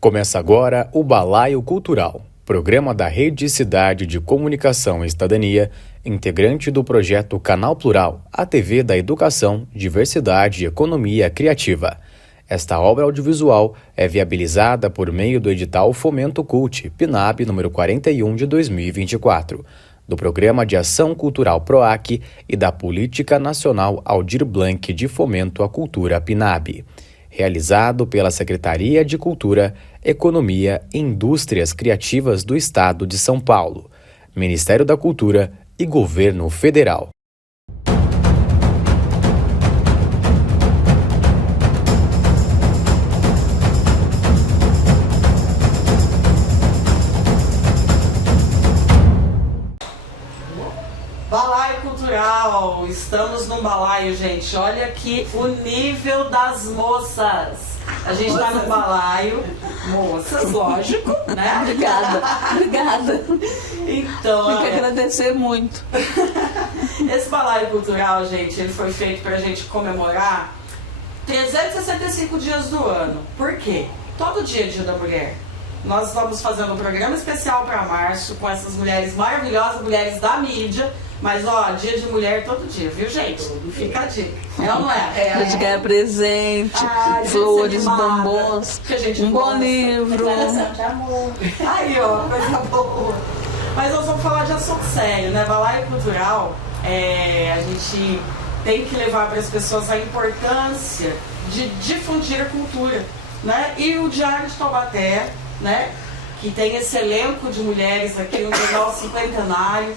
Começa agora o Balaio Cultural, programa da Rede Cidade de Comunicação e Cidadania, integrante do projeto Canal Plural, a TV da Educação, Diversidade e Economia Criativa. Esta obra audiovisual é viabilizada por meio do edital Fomento Cult, PNAB número 41 de 2024, do Programa de Ação Cultural PROAC e da Política Nacional Aldir Blanc de Fomento à Cultura PNAB, realizado pela Secretaria de Cultura, Economia e Indústrias Criativas do Estado de São Paulo, Ministério da Cultura e Governo Federal. Balaio Cultural, estamos num balaio, gente. Olha aqui o nível das moças. A gente está no balaio, moças, lógico, né? Obrigada. Então, tem que agradecer muito. Esse balaio cultural, gente, ele foi feito para a gente comemorar 365 dias do ano. Por quê? Todo dia é Dia da Mulher. Nós estamos fazendo um programa especial para março com essas mulheres maravilhosas, mulheres da mídia. Mas, ó, dia de mulher todo dia, viu, gente? Fica a dica. É ou não é? A gente ganha presente, flores, bombons, um bom livro. Aí, ó, coisa boa. Mas nós vamos falar de assunto sério, né? Balaio cultural, a gente tem que levar para as pessoas a importância de difundir a cultura, né? E o Diário de Taubaté, né? Que tem esse elenco de mulheres aqui no jornal cinquentenário.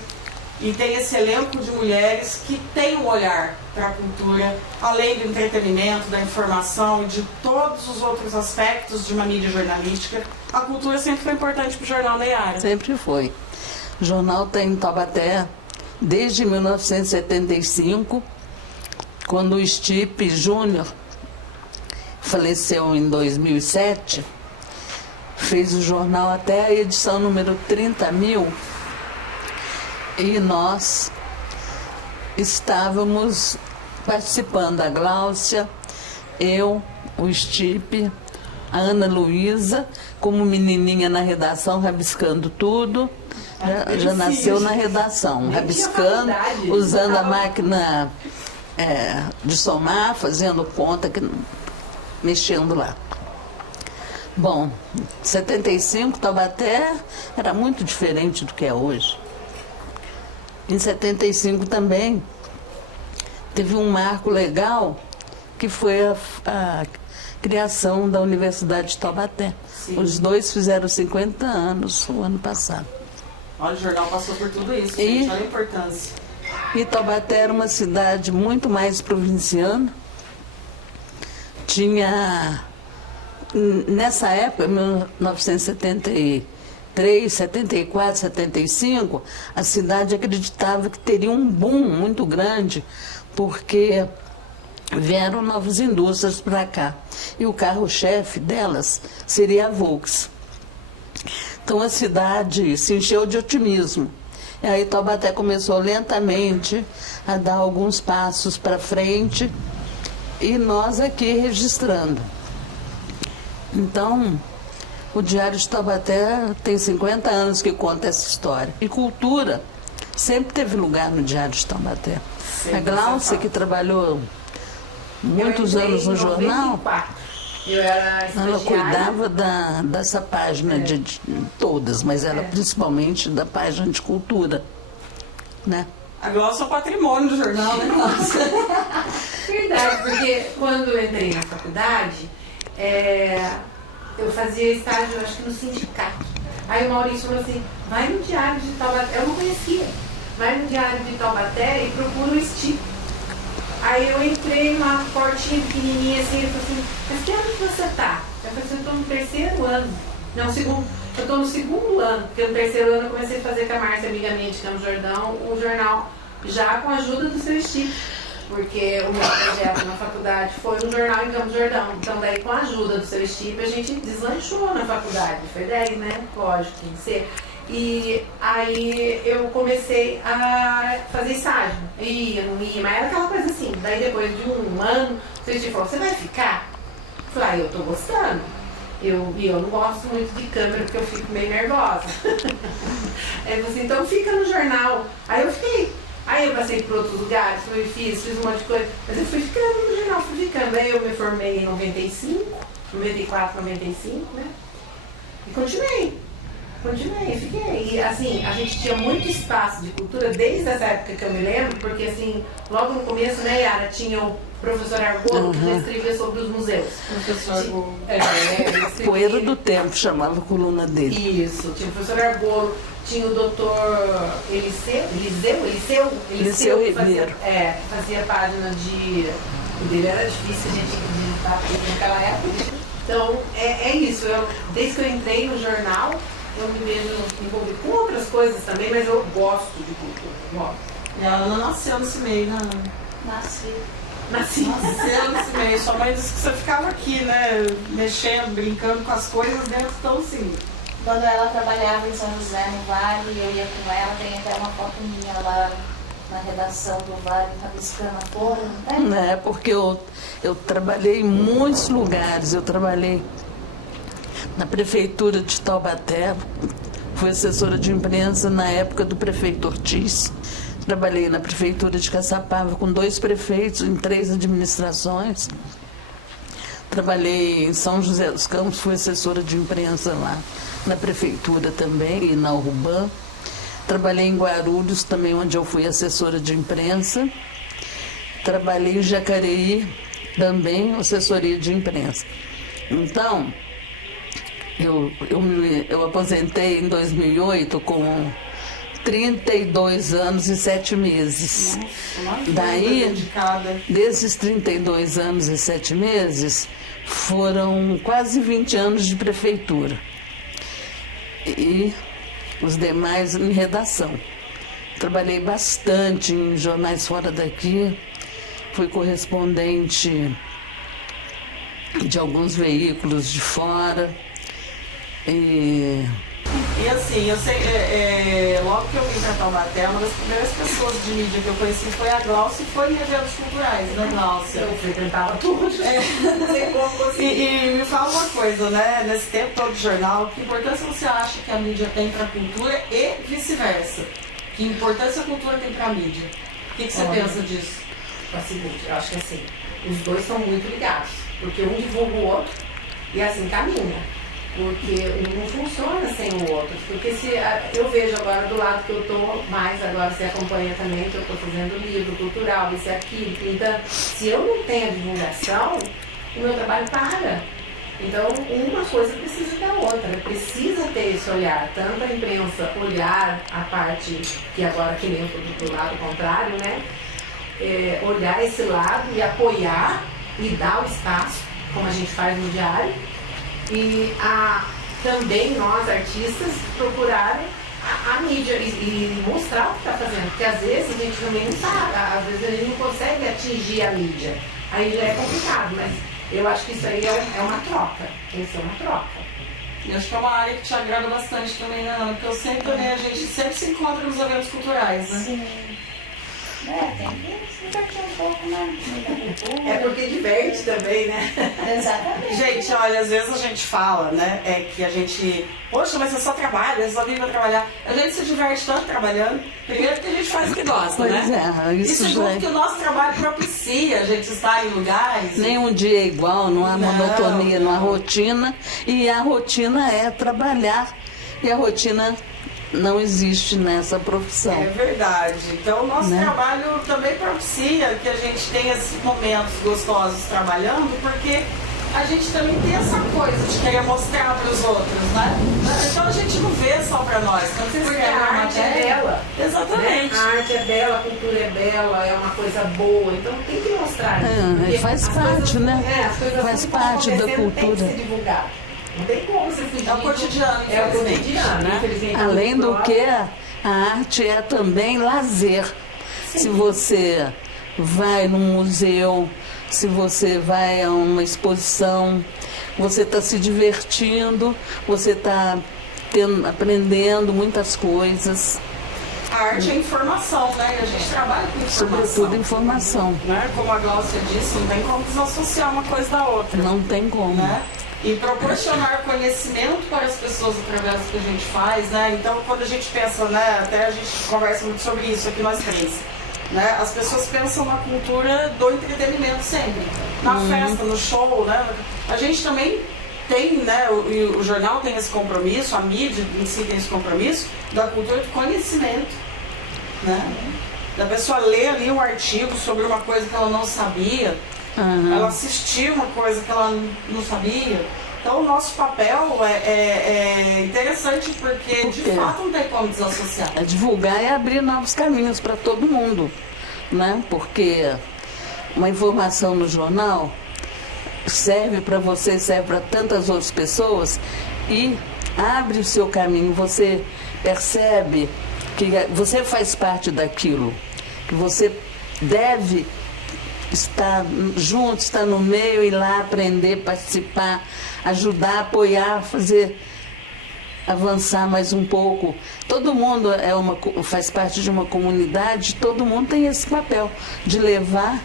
E tem esse elenco de mulheres que tem um olhar para a cultura, além do entretenimento, da informação e de todos os outros aspectos de uma mídia jornalística. A cultura sempre foi importante para o jornal, né, Yara? Sempre foi. O jornal está em Taubaté desde 1975, quando o Stipe Júnior faleceu em 2007, fez o jornal até a edição número 30.000. E nós estávamos participando, a Gláucia, eu, o Stipe, a Ana Luísa, como menininha na redação, rabiscando tudo. Já nasceu na redação, rabiscando, usando a máquina de somar, fazendo conta, mexendo lá. Bom, 75, Taubaté era muito diferente do que é hoje. Em 75 também teve um marco legal que foi a criação da Universidade de Taubaté. Sim. Os dois fizeram 50 anos o ano passado. Olha, o jornal passou por tudo isso, gente, olha a importância. E Taubaté era uma cidade muito mais provinciana. Tinha, nessa época, 1973, 74, 75, a cidade acreditava que teria um boom muito grande, porque vieram novas indústrias para cá. E o carro-chefe delas seria a Volks. Então a cidade se encheu de otimismo. E aí Taubaté começou lentamente a dar alguns passos para frente e nós aqui registrando. Então, o Diário de Taubaté tem 50 anos que conta essa história. E cultura sempre teve lugar no Diário de Taubaté. A Gláucia, que trabalhou muitos anos no jornal, ela cuidava dessa página, de todas, mas ela principalmente da página de cultura, né? A Gláucia é o patrimônio do jornal, né, Gláucia? Verdade, porque quando eu entrei na faculdade, eu fazia estágio, acho que no sindicato. Aí o Maurício falou assim, vai no Diário de Taubaté. Eu não conhecia. Vai no Diário de Taubaté e procura o Stipe. Aí eu entrei numa portinha pequenininha assim, ele falou assim, mas que ano que você tá? Eu falei assim, eu tô no terceiro ano. Não, segundo. Eu tô no segundo ano, porque no terceiro ano eu comecei a fazer com a Márcia, amiga minha de Campos Jordão, o jornal, já com a ajuda do seu Stipe. Porque o meu projeto na faculdade foi um jornal em Campos Jordão. Então, daí, com a ajuda do seu Stipe, a gente deslanchou na faculdade. Foi 10, né? Lógico, tem que ser. E aí eu comecei a fazer estágio. Ia, não ia, mas era aquela coisa assim. Daí, depois de um ano, o seu Stipe falou, você vai ficar? Eu falei, eu tô gostando. E eu não gosto muito de câmera porque eu fico meio nervosa. Aí ele falou assim, então fica no jornal. Aí eu fiquei. Aí eu passei por outros lugares, fiz um monte de coisa. Mas eu fui ficando no jornal, fui ficando. Aí eu me formei em 95, 94, 95, né? E continuei, fiquei. E assim, a gente tinha muito espaço de cultura desde essa época que eu me lembro, porque assim, logo no começo, né, Yara, tinha o professor Argolo, que já escrevia sobre os museus. Professor Argolo. Poeira do Tempo, chamava a coluna dele. Isso, tinha o professor Argolo, tinha o doutor Eliseu que fazia página de... O dele era difícil a gente digitar naquela época. Então, é isso. Desde que eu entrei no jornal, eu me vejo envolvida com outras coisas também, mas eu gosto de cultura. Gosto. E a Ana nasceu nesse meio, né? Nasceu Nasceu nesse meio. Sua mãe disse que você ficava aqui, né? Mexendo, brincando com as coisas dentro, então assim. Quando ela trabalhava em São José, no Vale, eu ia com ela, tem até uma foto minha lá na redação do Vale, rabiscando a folha, não tem? Porque eu trabalhei em muitos lugares. Eu trabalhei na prefeitura de Taubaté, fui assessora de imprensa na época do prefeito Ortiz. Trabalhei na prefeitura de Caçapava com 2 prefeitos em 3 administrações. Trabalhei em São José dos Campos, fui assessora de imprensa lá na prefeitura também e na Urban. Trabalhei em Guarulhos também, onde eu fui assessora de imprensa. Trabalhei em Jacareí também, assessoria de imprensa. Então, eu aposentei em 2008 com 32 anos e 7 meses. Daí, desses 32 anos e 7 meses, foram quase 20 anos de prefeitura. E os demais em redação. Trabalhei bastante em jornais fora daqui, fui correspondente de alguns veículos de fora. E assim, eu sei, logo que eu vim para Taubaté, uma das primeiras pessoas de mídia que eu conheci foi a Glaucia, e foi em eventos culturais, né, Glaucia? Eu frequentava tudo, não sei como conseguir. E me fala uma coisa, né, nesse tempo todo de jornal, que importância você acha que a mídia tem para a cultura e vice-versa? Que importância a cultura tem para a mídia? O que você pensa disso? É o seguinte, eu acho que assim, os dois estão muito ligados, porque um divulga o outro e assim caminha. Porque não funciona sem o outro. Porque se eu vejo agora do lado que eu estou mais, agora você acompanha também, que eu estou fazendo livro cultural, isso e aquilo, então, se eu não tenho a divulgação, o meu trabalho para. Então, uma coisa precisa da outra, precisa ter esse olhar, tanto a imprensa olhar a parte que agora que nem do lado contrário, né? Olhar esse lado e apoiar e dar o espaço, como a gente faz no diário. E também nós, artistas, procurarem a mídia e mostrar o que está fazendo. Porque às vezes a gente também não sabe, às vezes a gente não consegue atingir a mídia. Aí já é complicado, mas eu acho que isso aí é uma troca. Tem que ser uma troca. E acho que é uma área que te agrada bastante também, né, Ana? Porque eu sempre também, a gente sempre se encontra nos eventos culturais, né? Sim. Tem que se divertir um pouco, né? É porque diverte também, né? Exatamente. Gente, olha, às vezes a gente fala, né, que a gente, poxa, mas eu só trabalho, eu só vivo pra trabalhar. A gente se diverte tanto trabalhando, primeiro porque a gente faz o que gosta, né? E segundo que o nosso trabalho propicia a gente estar em lugares. Nenhum dia é igual, não há monotonia, não há rotina. E a rotina é trabalhar. E a rotina não existe nessa profissão. É verdade. Então o nosso trabalho também propicia que a gente tenha esses momentos gostosos trabalhando, porque a gente também tem essa coisa de querer mostrar para os outros, né? Então a gente não vê só para nós. Porque a arte é bela. Exatamente. A arte é bela, a cultura é bela, é uma coisa boa. Então tem que mostrar isso. Faz parte, né? As coisas faz parte da cultura. Tem que ser divulgado. Não tem como você fugir. É o cotidiano, é o cotidiano, né? Além do que, a arte é também lazer. Sim. Se você vai num museu, se você vai a uma exposição, você está se divertindo, você está aprendendo muitas coisas. A arte é informação, né? E a gente trabalha com informação. Sobretudo informação. Né? Como a Gláucia disse, não tem como desassociar uma coisa da outra. Não tem como. Né? E proporcionar conhecimento para as pessoas através do que a gente faz, né? Então, quando a gente pensa, né? Até a gente conversa muito sobre isso aqui nós três. Né? As pessoas pensam na cultura do entretenimento sempre. Na festa, no show, né? A gente também tem, né? O jornal tem esse compromisso, a mídia em si tem esse compromisso da cultura do conhecimento. Né? Da pessoa ler ali um artigo sobre uma coisa que ela não sabia, ela assistir uma coisa que ela não sabia. Então o nosso papel é interessante porque de fato não tem como desassociar. É divulgar e abrir novos caminhos para todo mundo, né? Porque uma informação no jornal serve para você, serve para tantas outras pessoas e abre o seu caminho. Você percebe que você faz parte daquilo, que você deve estar junto, estar no meio, ir lá aprender, participar, ajudar, apoiar, fazer avançar mais um pouco. Todo mundo faz parte de uma comunidade, todo mundo tem esse papel de levar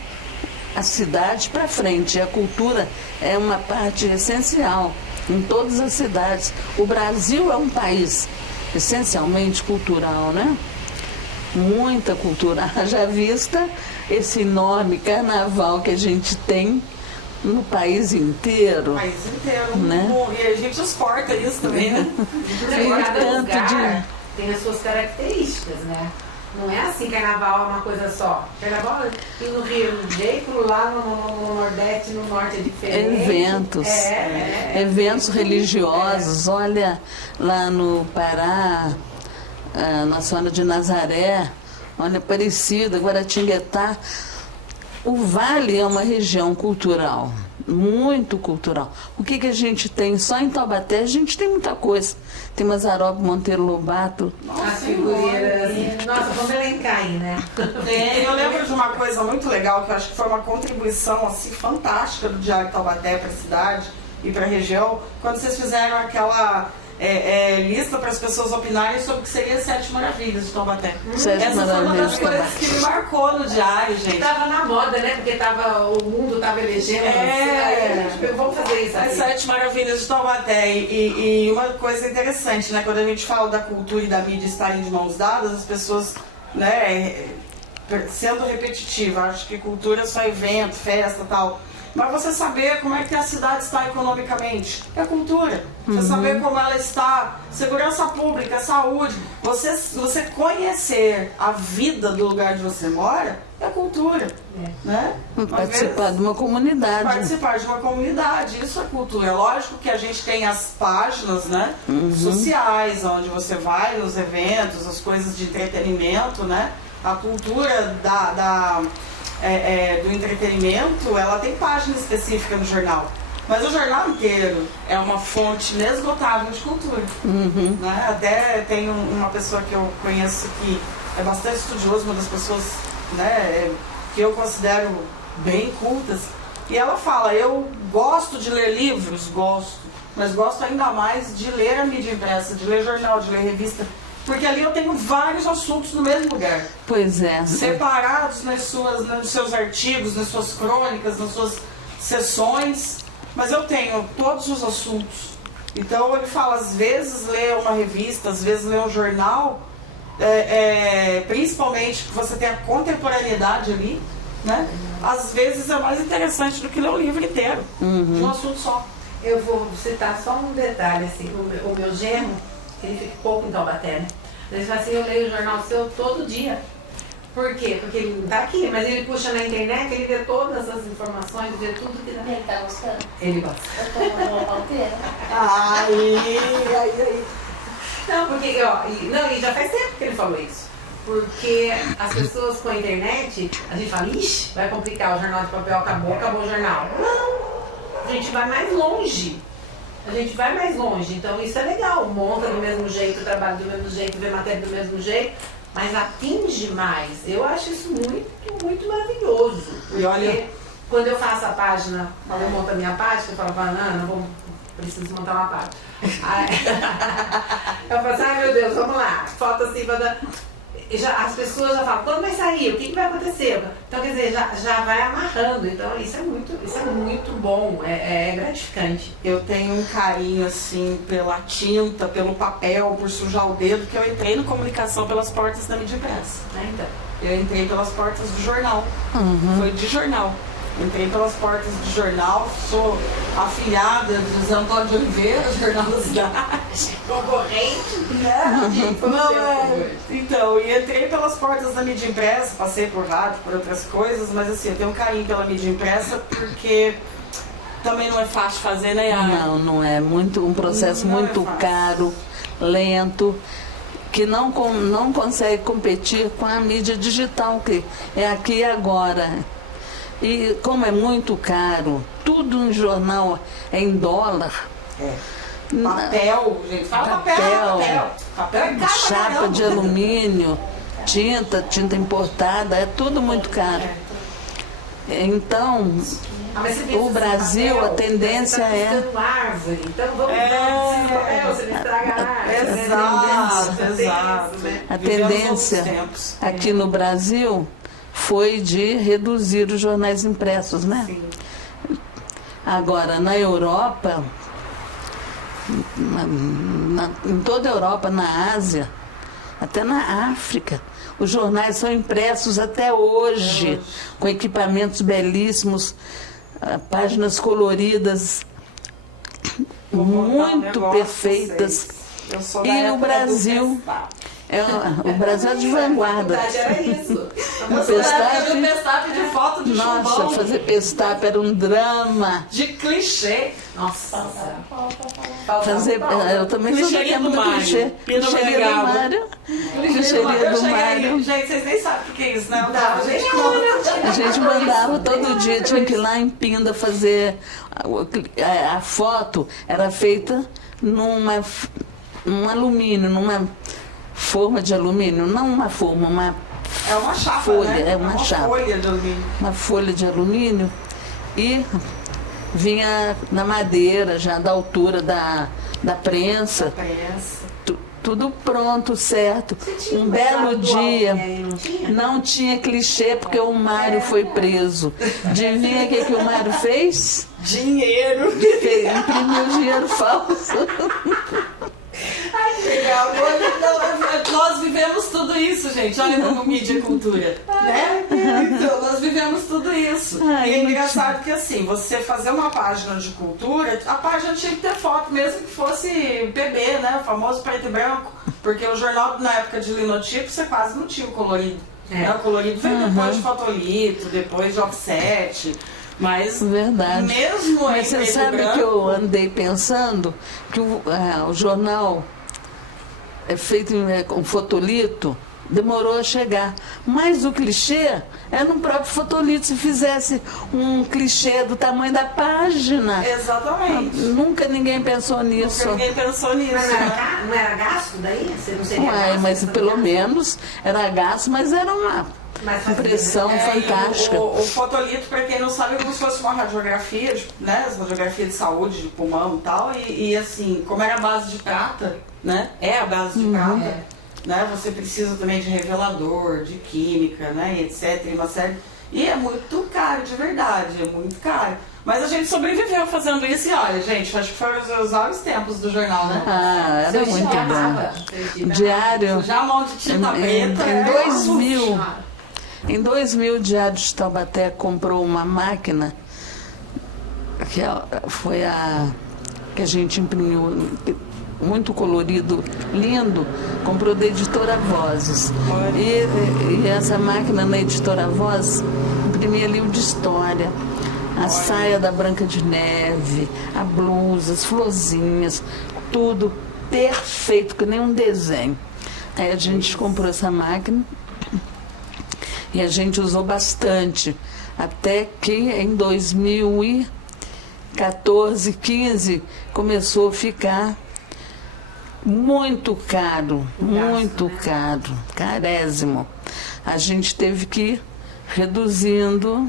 a cidade para frente. A cultura é uma parte essencial em todas as cidades. O Brasil é um país essencialmente cultural, né? Muita cultura. Já vista esse enorme carnaval que a gente tem no país inteiro. O país inteiro. Né? E a gente exporta isso também, né? Cada lugar tem as suas características, né? Não é assim, carnaval é uma coisa só. Carnaval e no Rio de jeito, lá no Nordeste, no Norte é diferente. Eventos. Eventos religiosos. Olha, lá no Pará, na Senhora de Nazaré, olha, Aparecida, Guaratinguetá. O Vale é uma região cultural, muito cultural. O que a gente tem? Só em Taubaté a gente tem muita coisa. Tem Mazzaropi, Monteiro Lobato. As figureiras. Nossa, vamos elencar aí, né? Eu lembro de uma coisa muito legal, que eu acho que foi uma contribuição assim, fantástica do Diário Taubaté para a cidade e para a região, quando vocês fizeram aquela lista para as pessoas opinarem sobre o que seria as 7 Maravilhas de Taubaté. Essa foi uma das coisas que me marcou no diário, gente. Tava na moda, né? Porque o mundo tava elegendo. Vamos fazer isso aqui. As 7 Maravilhas de Taubaté. E uma coisa interessante, né? Quando a gente fala da cultura e da mídia estarem de mãos dadas, as pessoas, né, sendo repetitiva, acho que cultura é só evento, festa e tal. Mas você saber como é que a cidade está economicamente, é cultura. Você saber como ela está, segurança pública, saúde. Você conhecer a vida do lugar onde você mora, é cultura. Né? Participar de uma comunidade. Participar de uma comunidade, isso é cultura. Lógico que a gente tem as páginas, né, sociais, onde você vai nos eventos, as coisas de entretenimento, né? A cultura do entretenimento, ela tem página específica no jornal. Mas o jornal inteiro é uma fonte inesgotável de cultura. Né? Até tem uma pessoa que eu conheço que é bastante estudioso, uma das pessoas, né, que eu considero bem cultas, e ela fala, eu gosto de ler livros, mas gosto ainda mais de ler a mídia impressa, de ler jornal, de ler revista, porque ali eu tenho vários assuntos no mesmo lugar. Pois é. Separados nos seus artigos, nas suas crônicas, nas suas sessões, mas eu tenho todos os assuntos. Então ele fala, às vezes ler uma revista, às vezes ler um jornal, principalmente que você tem a contemporaneidade ali, né? Às vezes é mais interessante do que ler o livro inteiro, de um assunto só. Eu vou citar só um detalhe, assim, o meu genro, ele fica pouco em Taubaté, né? Ele fala assim, eu leio o jornal seu todo dia. Por quê? Porque ele não tá aqui, mas ele puxa na internet, ele vê todas as informações, vê tudo que dá. Ele tá gostando? Ele gosta. Eu tô na palteira. Aí. Não, porque, e já faz tempo que ele falou isso. Porque as pessoas com a internet, a gente fala, ixi, vai complicar, o jornal de papel acabou o jornal. Não, a gente vai mais longe. Então isso é legal, monta do mesmo jeito, trabalha do mesmo jeito, vê matéria do mesmo jeito, mas atinge mais. Eu acho isso muito, muito maravilhoso. Porque quando eu faço a página, quando eu monto a minha página, eu falo para a Ana, preciso montar uma página. Aí, eu falo assim, ai meu Deus, vamos lá, falta assim, as pessoas já falam, quando vai sair? O que vai acontecer? Então, quer dizer, já vai amarrando. Então, isso é muito bom, é gratificante. Eu tenho um carinho, assim, pela tinta, pelo papel, por sujar o dedo, que eu entrei no comunicação pelas portas da mídia impressa. Né? Então, eu entrei pelas portas do jornal. Foi de jornal. Entrei pelas portas do jornal, sou afilhada de Zé Antônio de Oliveira, Jornal da Cidade. Concorrente, né? Então, e entrei pelas portas da mídia impressa, passei por rádio, por outras coisas, mas assim, eu tenho um carinho pela mídia impressa porque também não é fácil fazer, né, Yara? Não é. Um processo muito caro, lento, que não consegue competir com a mídia digital, que é aqui e agora. E como é muito caro, tudo no jornal é em dólar. Papel, gente, fala papel. Papel é caro. Chapa de alumínio, tinta importada, é tudo muito caro. Então, o Brasil, a tendência é... árvore, então vamos papel, você não estraga a árvore. Exato. A tendência aqui no Brasil foi de reduzir os jornais impressos, né? Sim. Agora, na Europa, em toda a Europa, na Ásia, até na África, os jornais são impressos até hoje, com equipamentos belíssimos, páginas coloridas, muito perfeitas. E o Brasil... o Brasil é de vanguarda. Era isso. Pestape de foto de chumbão. Nossa, fazer pestape era um drama. De clichê. Nossa. Eu também sou do tempo do clichê. Clichêria do Mário. Clichêria do Mário. Gente, vocês nem sabem o que é isso, né? A gente mandava todo dia, tinha que ir lá em Pinda fazer. A foto era feita num alumínio, numa forma de alumínio, não uma forma, é uma chapa, folha, né? é uma chapa. Folha de alumínio. Uma folha de alumínio e vinha na madeira, já da altura da prensa. Tudo pronto, certo. Um belo dia, não tinha clichê porque o Mário foi preso. Adivinha o que o Mário fez? Dinheiro. Imprimiu dinheiro falso. Ai, que legal. Nós vivemos tudo isso, gente. Olha como mídia é cultura. Né? Então, nós vivemos tudo isso. E é engraçado que, assim, você fazer uma página de cultura, a página tinha que ter foto, mesmo que fosse PB, né? O famoso preto e branco. Porque o jornal, na época de linotipo, você quase não tinha o colorido. Né? O colorido veio depois de fotolito, depois de offset. Mas, verdade. Mesmo Mas você sabe que eu andei pensando que o jornal é feito com fotolito, demorou a chegar. Mas o clichê é no próprio fotolito, se fizesse um clichê do tamanho da página. Exatamente. Nunca ninguém pensou nisso. Nunca ninguém pensou nisso. Mas não era gasto daí? Você não seria gasto? Mas pelo menos era gasto, mas era uma impressão fantástica. O fotolito, para quem não sabe, é como se fosse uma radiografia, né? Radiografia de saúde, de pulmão e tal. E assim, como era a base de prata, né? É a base de prata, né? Você precisa também de revelador, de química, né? E etc. E uma série. E é muito caro, de verdade, é muito caro. Mas a gente sobreviveu fazendo isso e olha, gente, acho que foram os altos tempos do jornal, né? Era muito bom. Diário. Já a mão de tinta preta. Em 2000, o Diário de Taubaté comprou uma máquina que foi que a gente imprimiu, muito colorido, lindo, comprou da Editora Vozes. E essa máquina na Editora Vozes imprimia livro de história. A saia da Branca de Neve, a blusa, as florzinhas, tudo perfeito, que nem um desenho. Aí a gente comprou essa máquina e a gente usou bastante, até que em 2014, 15, começou a ficar muito caro, carésimo. A gente teve que ir reduzindo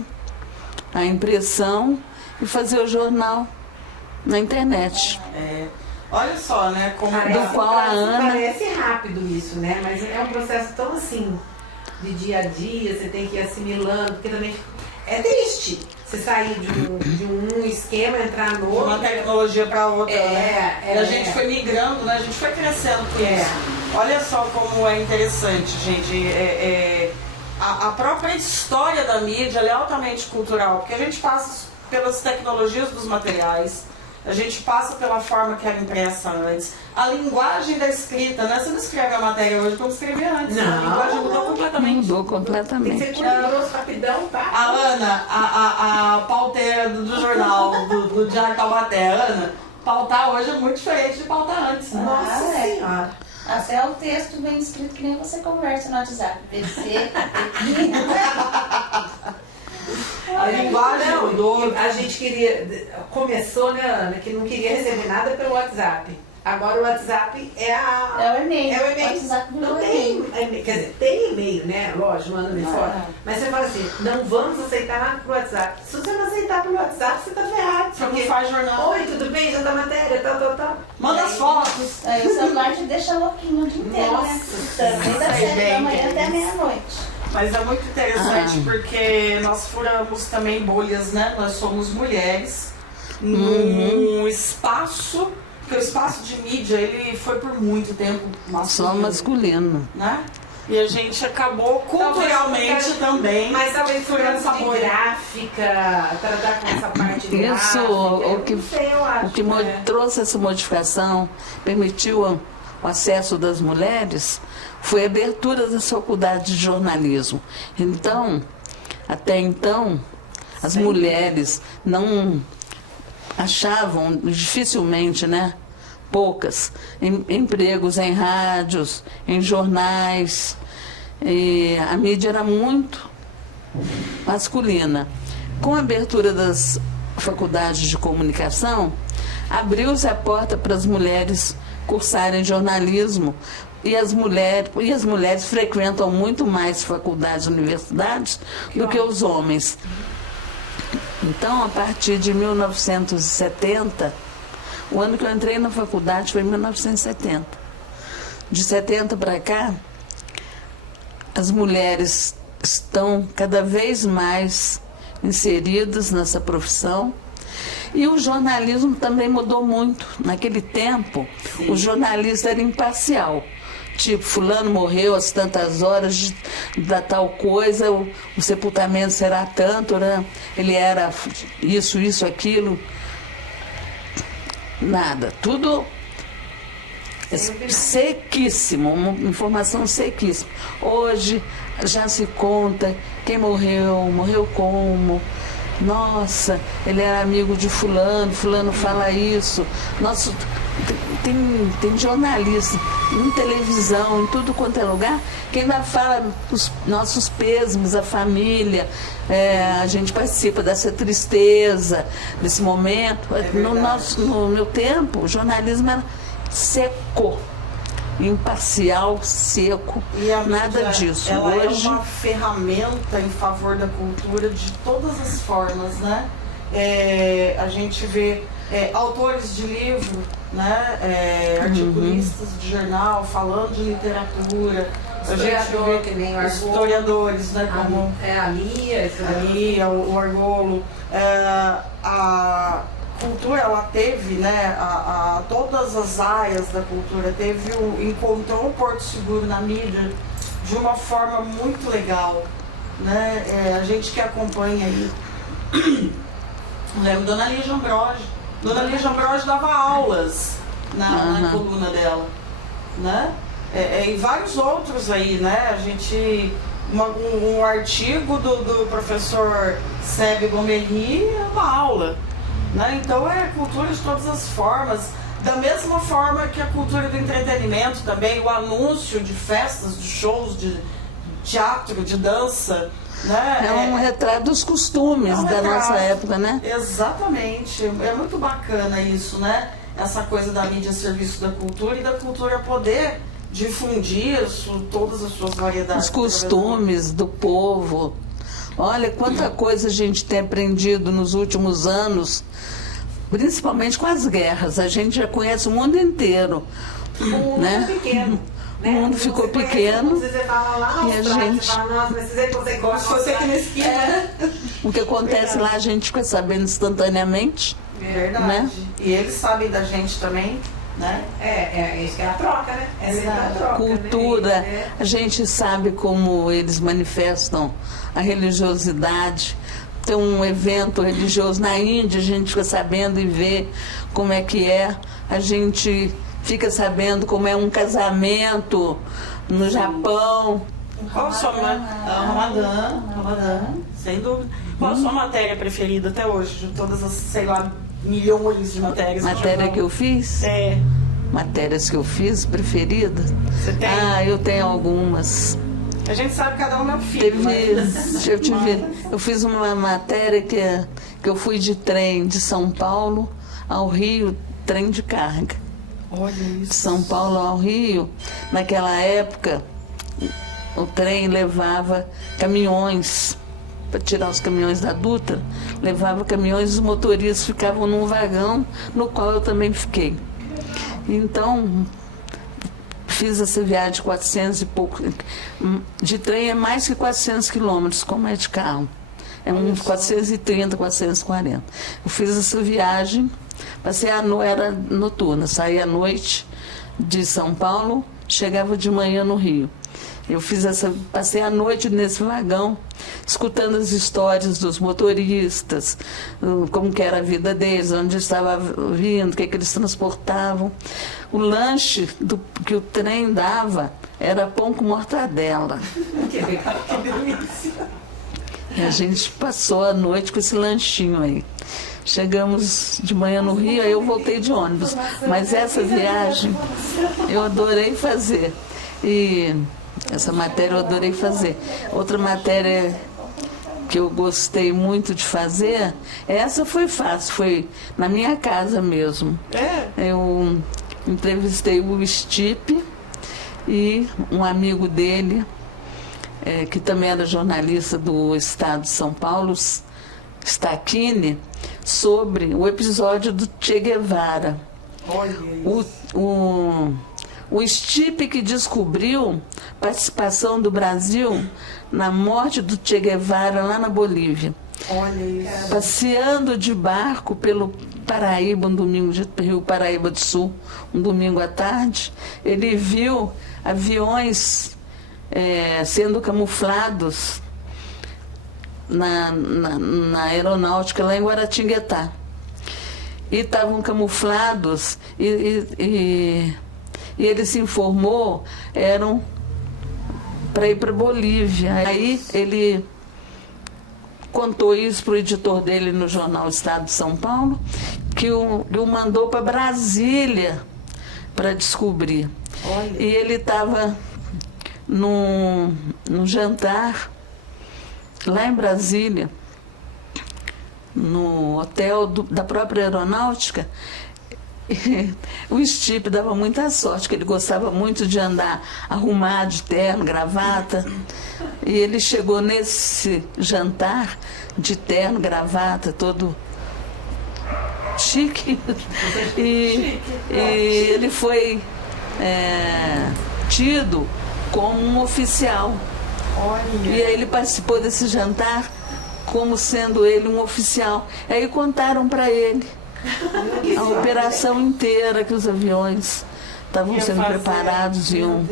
a impressão e fazer o jornal na internet. Olha só, né? Como Do qual a Ana... Parece rápido isso, né? Mas é um processo tão assim, de dia a dia, você tem que ir assimilando, porque também é triste você sair de um esquema, entrar no outro. Uma tecnologia para outra, né? E a gente foi migrando, né? A gente foi crescendo com isso. Olha só como é interessante, gente. A própria história da mídia ela é altamente cultural, porque a gente passa pelas tecnologias dos materiais, a gente passa pela forma que era impressa antes, a linguagem da escrita, né? Você não escreve a matéria hoje como escrevia antes, não, a linguagem mudou completamente. Mudou completamente. Tem que ser curioso, rapidão, tá? A Ana, a pauteira do jornal, do Diário Taubaté, Ana, pautar hoje é muito diferente de pautar antes. Né? Nossa Senhora. Até o texto bem escrito que nem você conversa no WhatsApp. PC, A linguagem mudou. A gente queria... Começou, né, Ana, que não queria receber nada pelo WhatsApp. Agora o WhatsApp é o e-mail. É o e-mail. O WhatsApp não virou tem e-mail. Quer dizer, tem e-mail, né? Lógico, manda mensagem. Mas você fala assim, não vamos aceitar nada pelo WhatsApp. Se você não aceitar pelo WhatsApp, você tá ferrado. Você não faz jornal. Oi, tudo bem? Já tá matéria, tal. Manda as fotos. Aí o celular te deixa louquinho o dia inteiro, né? Também das 7 da manhã até meia-noite. Mas é muito interessante porque nós furamos também bolhas, né? Nós somos mulheres num espaço, porque o espaço de mídia ele foi por muito tempo masculino. Só masculino. Né? E a gente acabou culturalmente também. Mas talvez furando essa bolha. Gráfica, tratar com essa parte gráfica. Isso, o que trouxe essa modificação, permitiu o acesso das mulheres, foi a abertura das faculdades de jornalismo. Então, até então, as mulheres não achavam, dificilmente, né, poucas, empregos em rádios, em jornais, e a mídia era muito masculina. Com a abertura das faculdades de comunicação, abriu-se a porta para as mulheres cursarem jornalismo, e as mulheres frequentam muito mais faculdades e universidades do que os homens. Então, a partir de 1970, o ano que eu entrei na faculdade foi 1970. De 70 para cá, as mulheres estão cada vez mais inseridas nessa profissão. E o jornalismo também mudou muito. Naquele tempo, o jornalista era imparcial. Tipo, fulano morreu às tantas horas da tal coisa, o sepultamento será tanto, né? Ele era isso, aquilo. Nada. Tudo sequíssimo, uma informação sequíssima. Hoje já se conta quem morreu como. Nossa, ele era amigo de fulano, fulano fala isso. Nossa, tem jornalista em televisão, em tudo quanto é lugar, que ainda fala os nossos pêsames, a família, a gente participa dessa tristeza, desse momento. No meu tempo, o jornalismo era seco, imparcial, seco, e a nada mídia, disso. Ela hoje é uma ferramenta em favor da cultura de todas as formas, né? A gente vê autores de livro, né? Articulistas de jornal falando de literatura, a gente vê que nem o historiadores, né? Como a Lia, o Argolo. A cultura, ela teve, né, todas as áreas da cultura, encontrou um porto seguro na mídia de uma forma muito legal, né? A gente que acompanha aí, lembro da Dona Lígia Ambrogi. Dona Lígia Ambrogi dava aulas na coluna dela, né? E vários outros aí, né? A gente... Um artigo do professor Sebe Gomerri é uma aula. Né? Então é cultura de todas as formas, da mesma forma que a cultura do entretenimento também, o anúncio de festas, de shows, de teatro, de dança, né? É um retrato dos costumes da nossa época, né? Exatamente, é muito bacana isso, né? Essa coisa da mídia a serviço da cultura e da cultura poder difundir todas as suas variedades. Os costumes do povo. Olha, quanta coisa a gente tem aprendido nos últimos anos principalmente com as guerras. A gente já conhece o mundo inteiro. O mundo né? é pequeno. O mundo ficou pequeno Você fala lá na e a Austrália, gente... você fala, nossa, mas você gosta Se fosse aqui na esquina. O que acontece lá a gente fica sabendo instantaneamente. Verdade. Né? E eles sabem da gente também, né? Isso que é a troca, né? É sempre a troca, Cultura, né? a gente sabe como eles manifestam a religiosidade. Tem um evento religioso na Índia, a gente fica sabendo e vê como é que é. A gente fica sabendo como é um casamento no Japão. Qual a sua Ramadã, sem dúvida. Qual a sua matéria preferida até hoje? De todas as, sei lá, milhões de matérias. Matéria que eu fiz? Matérias que eu fiz, preferidas? Você tem? Eu tenho algumas. A gente sabe que cada um é um filho. Eu fiz uma matéria que eu fui de trem de São Paulo ao Rio, trem de carga. Olha isso. De São Paulo ao Rio, naquela época, o trem levava caminhões, para tirar os caminhões da Dutra, levava caminhões e os motoristas ficavam num vagão, no qual eu também fiquei. Então, fiz essa viagem de 400 e pouco. De trem é mais que 400 quilômetros, como é de carro. É uns 430, 440. Eu fiz essa viagem, era noturna, saía à noite de São Paulo, chegava de manhã no Rio. Passei a noite nesse vagão, escutando as histórias dos motoristas, como que era a vida deles, onde estava vindo, o que eles transportavam. O lanche que o trem dava era pão com mortadela. Que delícia. E a gente passou a noite com esse lanchinho aí. Chegamos de manhã no Rio, aí eu voltei de ônibus. Mas essa viagem eu adorei fazer. E essa matéria eu adorei fazer. Outra matéria que eu gostei muito de fazer, essa foi fácil, foi na minha casa mesmo. Eu entrevistei o Stipe e um amigo dele, que também era jornalista do estado de São Paulo, Stachini, sobre o episódio do Che Guevara. Olha isso. O Stipe que descobriu participação do Brasil na morte do Che Guevara lá na Bolívia. Olha isso. Passeando de barco pelo Paraíba, Rio Paraíba do Sul, um domingo à tarde, ele viu aviões sendo camuflados na aeronáutica lá em Guaratinguetá. E estavam camuflados e ele se informou, eram para ir para Bolívia. Aí ele contou isso para o editor dele no jornal Estado de São Paulo, que o mandou para Brasília para descobrir. Olha. E ele estava num jantar lá em Brasília, no hotel da própria aeronáutica. O Stipe dava muita sorte, que ele gostava muito de andar arrumado, de terno, gravata. E ele chegou nesse jantar de terno, gravata, todo chique. E ele foi tido como um oficial. Olha. E aí ele participou desse jantar como sendo ele um oficial. Aí contaram para ele a operação inteira, que os aviões estavam sendo preparados, iam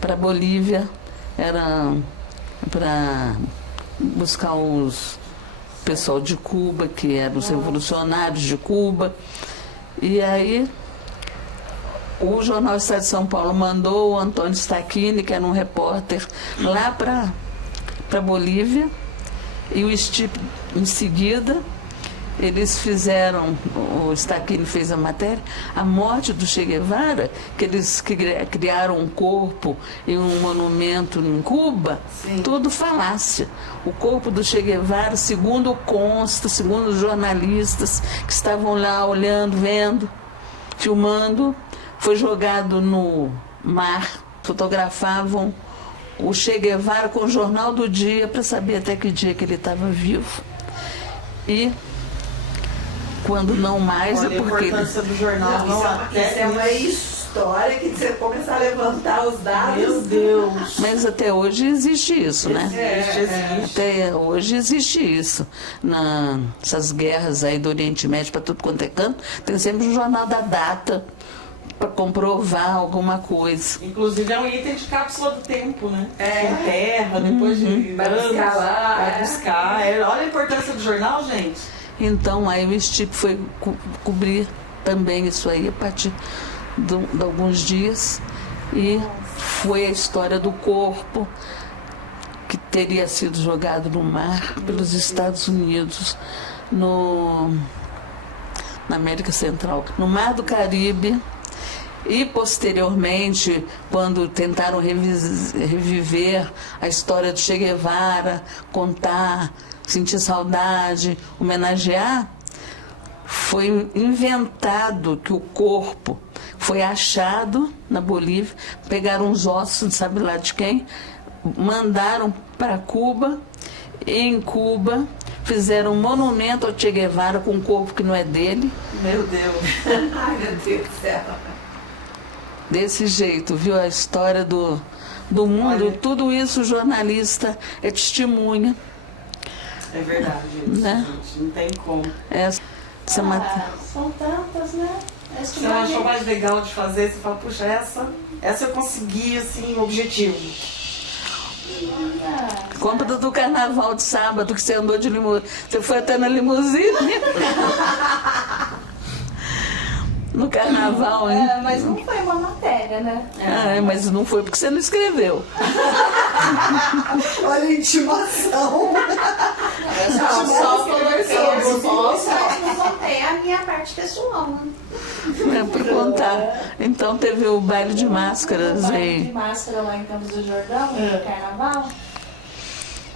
para Bolívia, era para buscar o pessoal de Cuba, que eram os revolucionários de Cuba. E aí o Jornal Estado de São Paulo mandou o Antônio Stachini, que era um repórter, lá para Bolívia, e o Stipe em seguida. Eles fizeram, o Stachini fez a matéria, a morte do Che Guevara, que eles criaram um corpo e um monumento em Cuba. Sim. Tudo falácia. O corpo do Che Guevara, segundo consta, segundo os jornalistas que estavam lá olhando, vendo, filmando, foi jogado no mar. Fotografavam o Che Guevara com o Jornal do Dia para saber até que dia que ele estava vivo. E quando não mais Olha, é porque... a importância do jornal. Não, isso é uma história que você começar a levantar os dados. Meu Deus. Mas até hoje existe isso, né? Existe. Até hoje existe isso. Nessas guerras aí do Oriente Médio, para tudo quanto é canto, tem sempre um jornal da data para comprovar alguma coisa. Inclusive é um item de cápsula do tempo, né? É. Enterra, depois de Vai anos, buscar lá, vai buscar. Olha a importância do jornal, gente. Então aí o Stipe foi cobrir também isso aí a partir de alguns dias, e foi a história do corpo que teria sido jogado no mar pelos Estados Unidos na América Central, no Mar do Caribe. E posteriormente, quando tentaram reviver a história do Che Guevara, contar, sentir saudade, homenagear, foi inventado que o corpo foi achado na Bolívia, pegaram os ossos, não sabe lá de quem, mandaram para Cuba, e em Cuba fizeram um monumento ao Che Guevara com um corpo que não é dele. Meu Deus. Ai, meu Deus do céu. Desse jeito, viu? A história do mundo, Olha. tudo isso o jornalista é testemunha. É verdade, isso, Né? gente. Não tem como. Essa matéria. São tantas, né? Você não achou mais legal de fazer? Você fala, puxa, essa eu consegui, assim, o objetivo. Conta do carnaval de sábado que você andou de limusine. Você foi até na limusine. No carnaval, hein? Mas não foi uma matéria, né? Mas não foi porque você não escreveu. Olha a intimação. Só coloquei as fotos, mas não contei a minha parte pessoal, né? Para contar. Então teve o baile de máscaras Um baile aí. de máscara lá em Campos do Jordão, no carnaval.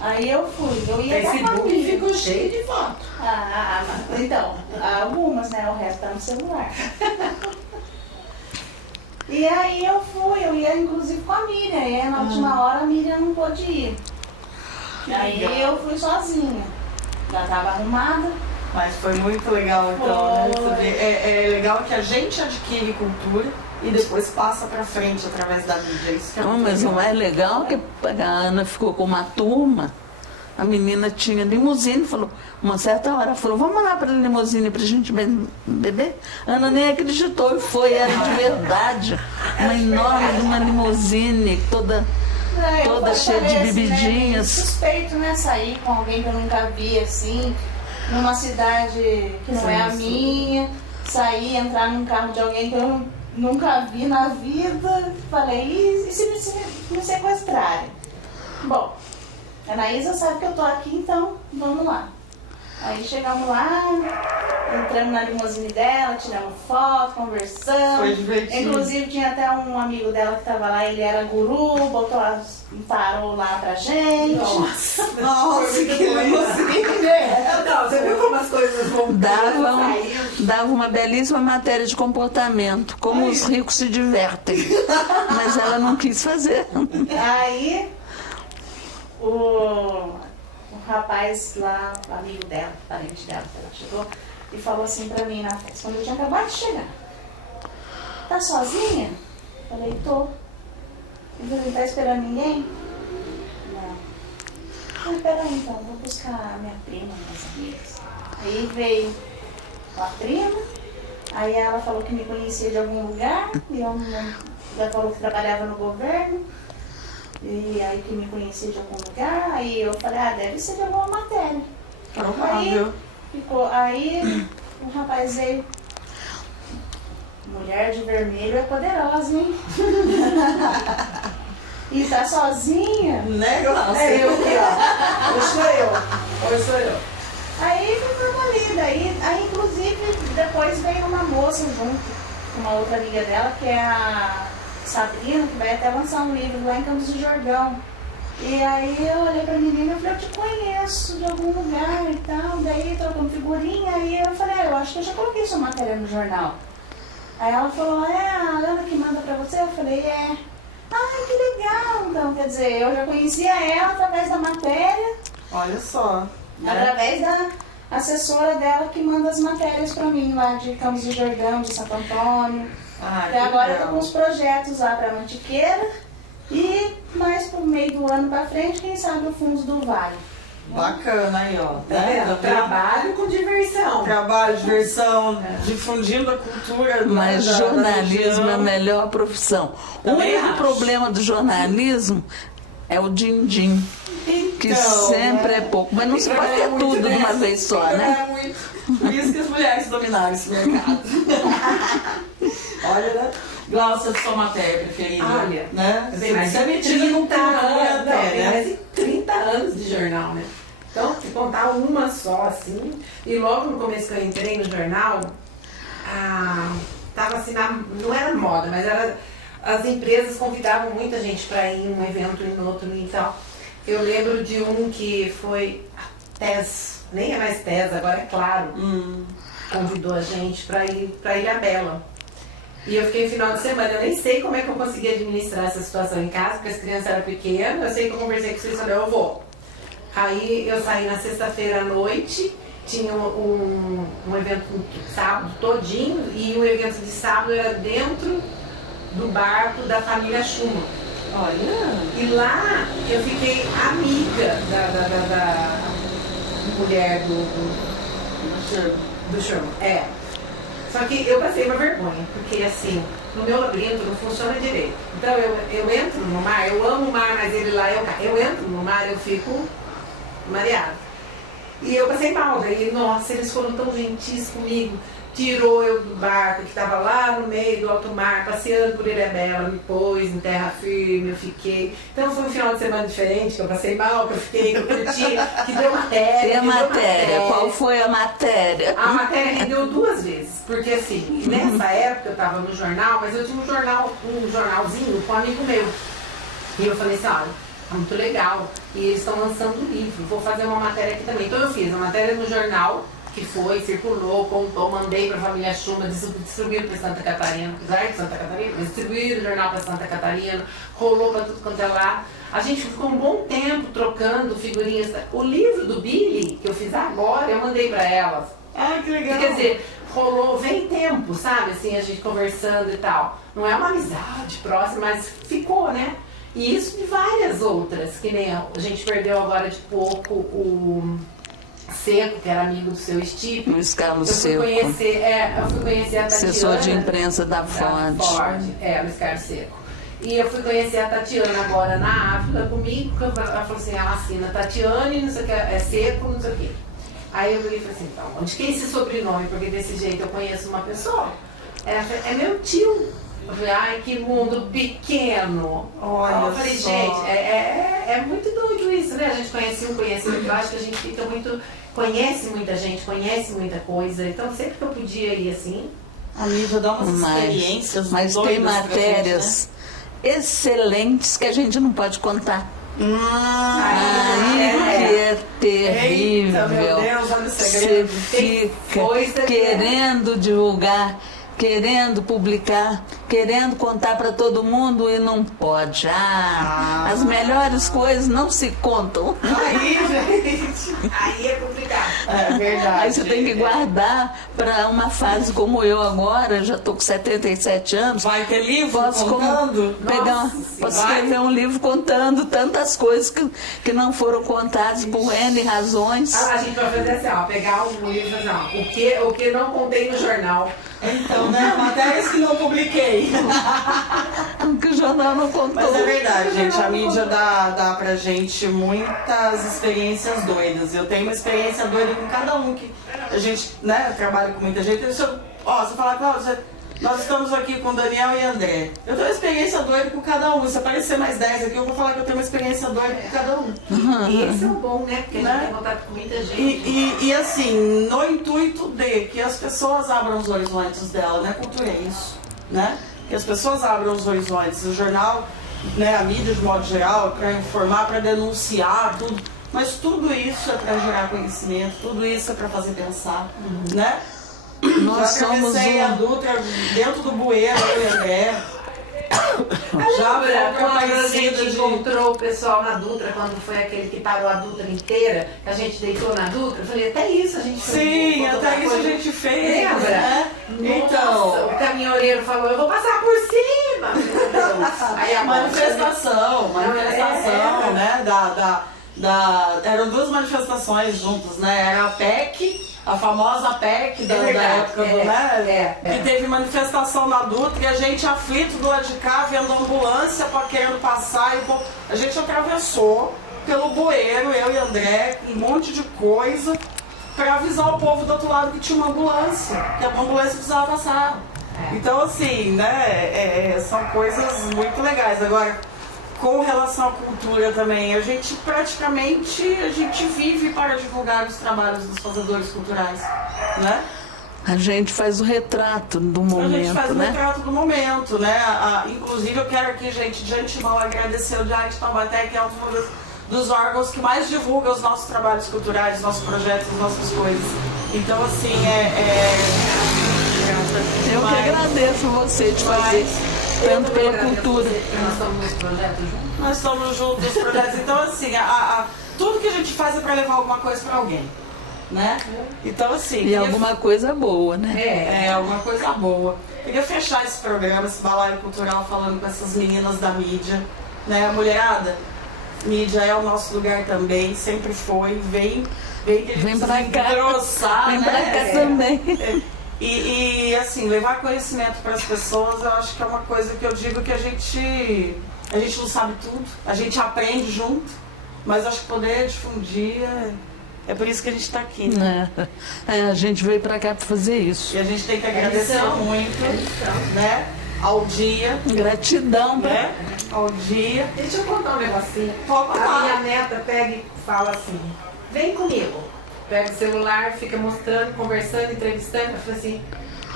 Aí eu fui, eu ia com a Facebook família. ficou cheio de fotos. Então, algumas, né? O resto tá no celular. E aí eu ia inclusive com a Miriam, e aí, na última hora a Miriam não pôde ir. Aí eu fui sozinha. Já tava arrumada. Mas foi muito legal, então, né? Saber. É legal que a gente adquire cultura e depois passa pra frente através da mídia. Isso que é Não, muito mas o legal. mais legal é que a Ana ficou com uma turma. A menina tinha limusine, falou, uma certa hora, falou, vamos lá para a limusine pra gente beber? A Ana nem acreditou, e foi, era de verdade. Uma enorme de uma limusine, toda cheia de bebidinhas. Né, suspeito, né? Sair com alguém que eu nunca vi, assim, numa cidade que não é a minha, sair, entrar num carro de alguém que eu nunca vi na vida. Falei, e se me sequestrarem? Bom, a Anaísa sabe que eu tô aqui, então vamos lá. Aí chegamos lá, entramos na limusine dela, tiramos foto, conversamos. Foi divertido. Inclusive tinha até um amigo dela que tava lá, ele era guru, botou um tarô lá pra gente. Nossa, que limusine, né? Não, você viu como as coisas vão Dava uma belíssima matéria de comportamento, como os ricos se divertem. Mas ela não quis fazer. Aí o rapaz lá, amigo dela, parente dela, que ela chegou, e falou assim pra mim na festa, quando eu tinha acabado de chegar: tá sozinha? Eu falei, tô. Ele falou, não tá esperando ninguém? Não. Peraí então, vou buscar a minha prima, minhas amigas. Aí veio a prima, aí ela falou que me conhecia de algum lugar, e ela falou que trabalhava no governo. E aí que me conhecia de algum lugar, aí eu falei, deve ser de alguma matéria. Aí o rapaz veio, mulher de vermelho é poderosa, hein? E tá sozinha? Né, Glaucia? É eu aqui, ó. Hoje sou eu. Aí foi formalizada. Aí inclusive depois veio uma moça junto, uma outra amiga dela, que é a Sabrina, que vai até lançar um livro lá em Campos do Jordão. E aí eu olhei pra menina e falei, eu te conheço de algum lugar e tal. Daí trocamos figurinha, aí eu falei, eu acho que eu já coloquei sua matéria no jornal. Aí ela falou, é a Ana que manda pra você? Eu falei, é. Ai, que legal! Então, quer dizer, eu já conhecia ela através da matéria, Olha só. Né? através a assessora dela que manda as matérias para mim lá de Campos do Jordão, de Santo Antônio. E agora eu tô com uns projetos lá para Mantiqueira e mais pro meio do ano para frente, quem sabe o Fundo do Vale. Bacana aí, ó. Tá vendo? Trabalho com diversão. Trabalho, diversão, difundindo a cultura. Mas da jornalismo é a região. melhor profissão. O Também único acho. problema do jornalismo é o din-din, que Então, sempre né? é pouco. Mas não se Tem que pode ter trabalhar muito, tudo de uma né? vez só, Tem que né? trabalhar muito. Por isso que as mulheres dominaram esse mercado. Olha, né? Glaucia, sua matéria preferida. Olha, né? Tem mais Você é de metida 30 com cultura, anos, né? tem mais de 30 anos de jornal, né? Então, se contar uma só, assim, e logo no começo que eu entrei no jornal, tava assim, não era moda, mas era, as empresas convidavam muita gente para ir em um evento e no outro e tal. Eu lembro de um que foi a TES, nem é mais TES, agora é Claro, convidou a gente para ir para Ilha Bela. E eu fiquei no final de semana, eu nem sei como é que eu consegui administrar essa situação em casa, porque as crianças eram pequenas, eu sei que eu conversei com vocês e falei, eu vou. Aí eu saí na sexta-feira à noite, tinha um evento sábado todinho, e o evento de sábado era dentro do barco da família Schumann. Olha. E lá eu fiquei amiga da mulher do Schumann. É. Só que eu passei uma vergonha, porque assim, no meu labirinto não funciona direito. Então eu entro no mar, eu amo o mar, mas ele lá eu entro no mar, eu fico mareada. E eu passei mal, daí, nossa, eles foram tão gentis comigo. Tirou eu do barco que estava lá no meio do alto mar, passeando por Ilha Bela, me pôs em terra firme, eu fiquei. Então foi um final de semana diferente, que eu passei mal, que eu fiquei, que eu curti, que deu matéria. E a que deu matéria? Qual foi a matéria? A matéria rendeu 2 vezes, porque assim, nessa época eu estava no jornal, mas eu tinha um jornalzinho com um amigo meu. E eu falei assim, olha, é muito legal, e eles estão lançando um livro, vou fazer uma matéria aqui também. Então eu fiz a matéria no jornal, que foi, circulou, contou, mandei para a família Schumann, distribuíram para Santa Catarina, apesar de Santa Catarina, distribuíram o jornal para Santa Catarina, rolou para tudo quanto é lá. A gente ficou um bom tempo trocando figurinhas. O livro do Billy, que eu fiz agora, eu mandei para elas. Ai, que legal. Quer dizer, rolou, vem tempo, sabe? Assim, a gente conversando e tal. Não é uma amizade próxima, mas ficou, né? E isso de várias outras, que nem a gente perdeu agora de pouco o Seco, que era amigo do seu Stipe. Luiz Carlos Eu fui Seco, conhecer a Tatiana. assessor de imprensa da Ford. Luiz Carlos Seco. E eu fui conhecer a Tatiana agora na Ávila comigo, que ela falou assim, ela assina Tatiane, não sei o que, é Seco, não sei o que. Aí eu falei assim, então, onde que é esse sobrenome? Porque desse jeito eu conheço uma pessoa. Ela falou, é meu tio. Eu falei, ai, que mundo pequeno. Olha Eu falei, só. gente, é muito doido isso, né? A gente conhece um, conhece outro. Eu acho que a gente fica muito... Conhece muita gente, conhece muita coisa. Então, sempre que eu podia ir assim... A Nívia dá umas experiências Mas tem doidas pra matérias excelentes que a gente não pode contar. gente, né? Aí que é terrível. Eita, meu Deus, olha o Você segredo. fica coisa que querendo divulgar, querendo publicar, querendo contar para todo mundo e não pode. As melhores coisas não se contam. Aí, gente. Aí é complicado. É verdade. Aí você tem que guardar para uma fase como eu agora, já estou com 77 anos. Vai ter livro Posso contando? posso Vai. escrever um livro contando tantas coisas que não foram contadas por N razões. A gente vai fazer assim, ó, pegar um livro e fazer assim, ó, o que não contei no jornal. Então, né? Matérias que não publiquei. Que o jornal não contou. Mas é verdade, gente. A mídia dá pra gente muitas experiências doidas. Eu tenho uma experiência doida com cada um que a gente, né, trabalha com muita gente. Você fala, Cláudia, nós estamos aqui com Daniel e André. Eu tenho uma experiência doida com cada um. Se aparecer mais 10 aqui, eu vou falar que eu tenho uma experiência doida com cada um. E esse é o bom, né? Porque a gente Né? tem contato com muita gente. E assim, no intuito de que as pessoas abram os horizontes dela, né? Cultura é isso, né? Que as pessoas abram os horizontes. O jornal, né, a mídia de modo geral, para informar, para denunciar, tudo. Mas tudo isso é para gerar conhecimento, tudo isso é para fazer pensar, né? Nós Já somos atravessei a Dutra dentro do bueiro, eu e André. Já Lembra quando a parecida gente de... encontrou o pessoal na Dutra, quando foi aquele que parou a Dutra inteira, que a gente deitou na Dutra? Eu falei, até isso a gente fez. Sim, até isso a gente fez. Lembra? Né? Então, o caminhoneiro falou, eu vou passar por cima. Aí a manifestação, né? Eram duas manifestações juntas, né? Era a PEC, a famosa PEC da época do, né? Que teve manifestação na Dutra e a gente aflito do lado de cá, vendo a ambulância querendo passar. A gente atravessou pelo bueiro, eu e André, um monte de coisa, para avisar o povo do outro lado que tinha uma ambulância, que a ambulância precisava passar. Então, assim, né? São coisas muito legais. Agora, com relação à cultura também, a gente praticamente vive para divulgar os trabalhos dos fazedores culturais, né? A gente faz o retrato do momento, né? A gente faz o retrato do momento, né? Inclusive, eu quero aqui, gente, de antemão agradecer o Diário de Taubaté, que é um dos órgãos que mais divulga os nossos trabalhos culturais, os nossos projetos, as nossas coisas. Então, assim, Eu que agradeço você de fazer tanto pela cultura. Nós estamos nos projetos juntos? Nós estamos juntos nos projetos. Então, assim, tudo que a gente faz é para levar alguma coisa para alguém, né? Então, assim... E alguma coisa boa, né? Alguma coisa boa. Queria fechar esse programa, esse balaio cultural, falando com essas meninas da mídia, né? A mulherada, mídia é o nosso lugar também, sempre foi, vem que a gente pra cá, engrossar, vem né? pra cá também. E assim, levar conhecimento para as pessoas, eu acho que é uma coisa que eu digo que a gente não sabe tudo, a gente aprende junto, mas acho que poder difundir é por isso que a gente está aqui, né? A gente veio para cá para fazer isso. E a gente tem que agradecer muito, né? Ao dia. Gratidão, né? Ao dia. Deixa eu contar um negocinho. Pode A falar. minha neta pega e fala assim, vem comigo. Pega o celular, fica mostrando, conversando, entrevistando. Eu falei assim,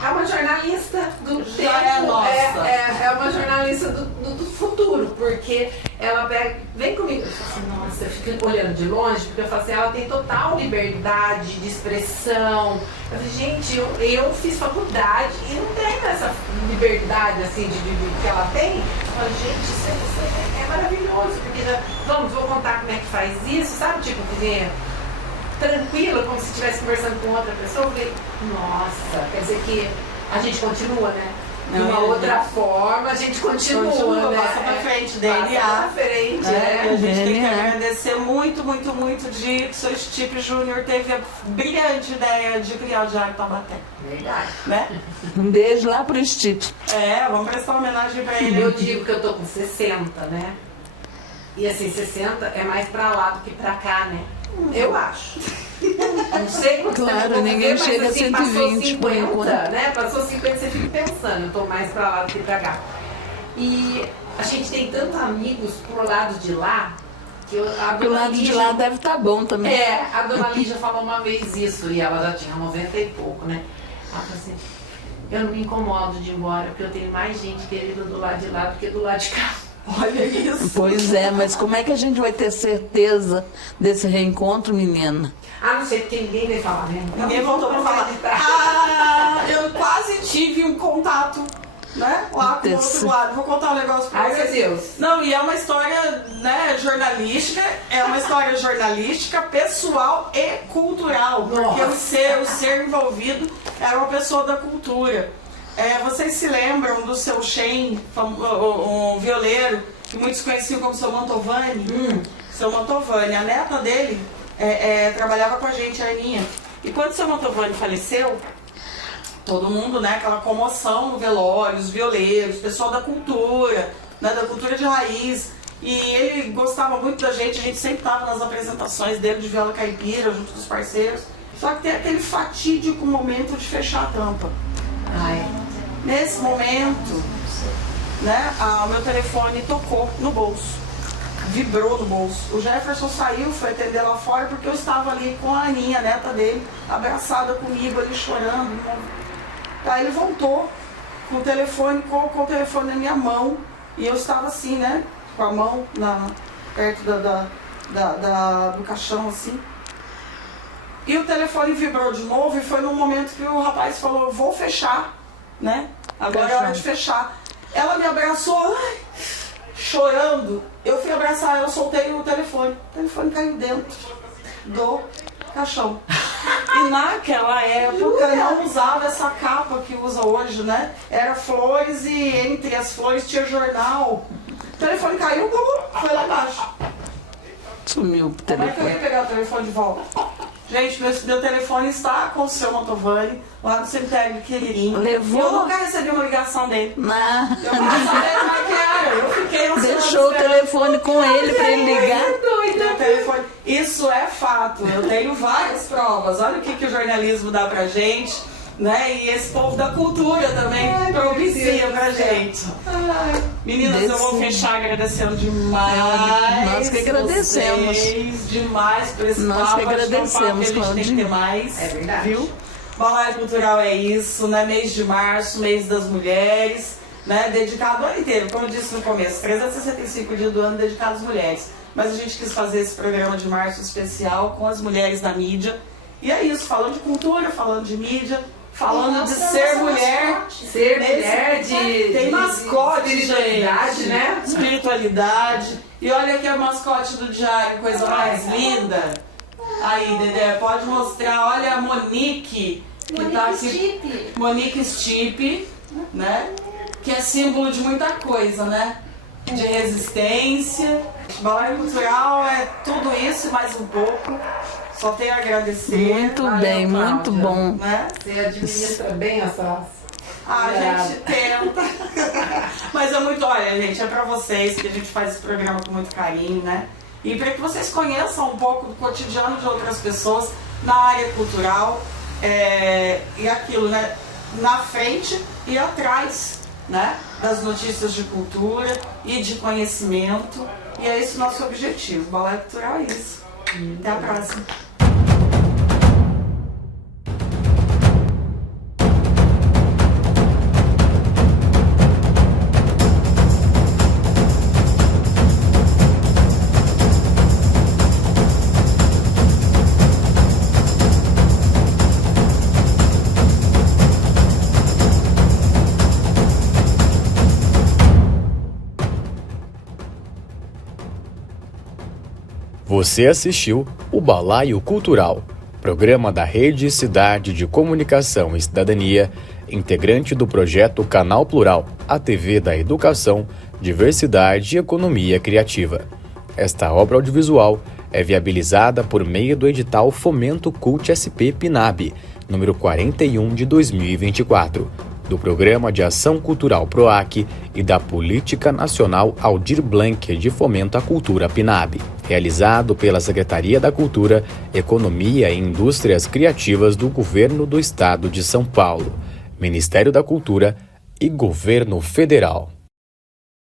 é uma jornalista do tempo. É nossa. É uma jornalista do futuro, porque ela pega, vem comigo. Eu falo assim, nossa, eu fico olhando de longe, porque eu falo assim, ela tem total liberdade de expressão. Eu falei, gente, eu fiz faculdade e não tenho essa liberdade assim de que ela tem. Eu falo, gente, isso é maravilhoso, porque vou contar como é que faz isso, sabe? Tipo, tranquila, como se estivesse conversando com outra pessoa. Eu falei, nossa, quer dizer que a gente continua, né? De uma outra forma, a gente continua, né? Passa pra frente, DNA. Passa pra frente, E a gente tem que DNA. agradecer muito, muito, muito de que o seu Stipe Júnior teve a brilhante ideia de criar o Diário Taubaté. Verdade. Né? Um beijo lá pro Steve. Vamos prestar uma homenagem pra ele. Eu digo que eu tô com 60, né? E assim, 60 é mais pra lá do que pra cá, né? Eu acho. Não sei quanto Claro, tempo eu vou ninguém viver, chega mas, a assim, 120 por passou 50, enquanto. né? Passou 50, você fica pensando, eu tô mais pra lá do que pra cá. E a gente tem tantos amigos pro lado de lá, que a Pro dona lado de Lígia- lá deve estar bom também. a dona Lígia falou uma vez isso, e ela já tinha 90 e pouco, né? Ela falou assim, eu não me incomodo de ir embora, porque eu tenho mais gente querida do lado de lá do que do lado de cá. Olha isso. Pois é, mas como é que a gente vai ter certeza desse reencontro, menina? Não sei, porque ninguém veio falar, né? Ninguém voltou pra falar. Eu quase tive um contato, né? Lá com o outro lado. Vou contar um negócio pra Ai, vocês. meu Deus. Não, e é uma história, né, jornalística, pessoal e cultural. Porque o ser envolvido era uma pessoa da cultura. Vocês se lembram do seu Shen, um violeiro, que muitos conheciam como seu Mantovani? Seu Mantovani, a neta dele trabalhava com a gente, a Aninha. E quando seu Mantovani faleceu, todo mundo, né, aquela comoção no velório, os violeiros, pessoal da cultura, né, da cultura de raiz. E ele gostava muito da gente, a gente sempre estava nas apresentações dele de viola caipira, junto dos parceiros. Só que tem aquele fatídico momento de fechar a tampa. Nesse momento, né, o meu telefone tocou no bolso, vibrou no bolso. O Jefferson saiu, foi atender lá fora, porque eu estava ali com a Aninha, a neta dele, abraçada comigo ali, chorando. Aí ele voltou com o telefone, colocou o telefone na minha mão, e eu estava assim, né, com a mão perto do caixão, assim. E o telefone vibrou de novo, e foi num momento que o rapaz falou, vou fechar, né? Agora é hora de fechar. Ela me abraçou, chorando. Eu fui abraçar ela, soltei o telefone caiu dentro do caixão. E naquela época não usava essa capa que usa hoje, né? Era flores e entre as flores tinha jornal. O telefone caiu, foi lá embaixo. Sumiu o Como é que eu telefone. ia pegar o telefone de volta? Gente, meu telefone está com o seu Mantovani, lá no cemitério de Quiririm. Levou? Eu nunca recebi uma ligação dele. Ah, Eu não sabia como é que era. Eu fiquei no deixou o telefone com ele para ele ligar. Meu telefone. Isso é fato. Eu tenho várias provas. Olha o que o jornalismo dá pra gente, né? E esse povo da cultura também propicia pra gente. Meninas, eu vou fechar agradecendo demais. Nós que agradecemos. Vocês, demais por esse Nós papo. que Acho que é um papo agradecemos, que a gente tem que ter Claudinha. mais. É verdade. Viu? Balaio Cultural é isso, né? Mês de março, mês das mulheres, né? Dedicado o ano inteiro, como eu disse no começo, 365 dias do ano dedicados às mulheres. Mas a gente quis fazer esse programa de março especial com as mulheres da mídia. E é isso, falando de cultura, falando de mídia, falando de ser mulher. Ser mulher Tem mascote, de espiritualidade, gente. né? Espiritualidade. E olha aqui a mascote do diário, coisa mais linda. Aí, Dedé, pode mostrar, olha a Monique, que tá aqui. Stipe. Monique Stipe, né? Que é símbolo de muita coisa, né? De resistência. Balaio Cultural é tudo isso e mais um pouco. Só tenho a agradecer. Muito Valeu, bem, Cláudia. muito bom. Né? Você administra bem essa... A gente tenta. Mas é muito, olha, gente, é pra vocês que a gente faz esse programa com muito carinho, né? E para que vocês conheçam um pouco do cotidiano de outras pessoas na área cultural e aquilo, né? Na frente e atrás, né? Das notícias de cultura e de conhecimento. E é esse o nosso objetivo. Balaio Cultural é isso. Até a próxima. Você assistiu o Balaio Cultural, programa da Rede Cidade de Comunicação e Cidadania, integrante do projeto Canal Plural, a TV da Educação, Diversidade e Economia Criativa. Esta obra audiovisual é viabilizada por meio do edital Fomento Cult SP PNAB, número 41 de 2024, do Programa de Ação Cultural PROAC e da Política Nacional Aldir Blanc de Fomento à Cultura PNAB, realizado pela Secretaria da Cultura, Economia e Indústrias Criativas do Governo do Estado de São Paulo, Ministério da Cultura e Governo Federal.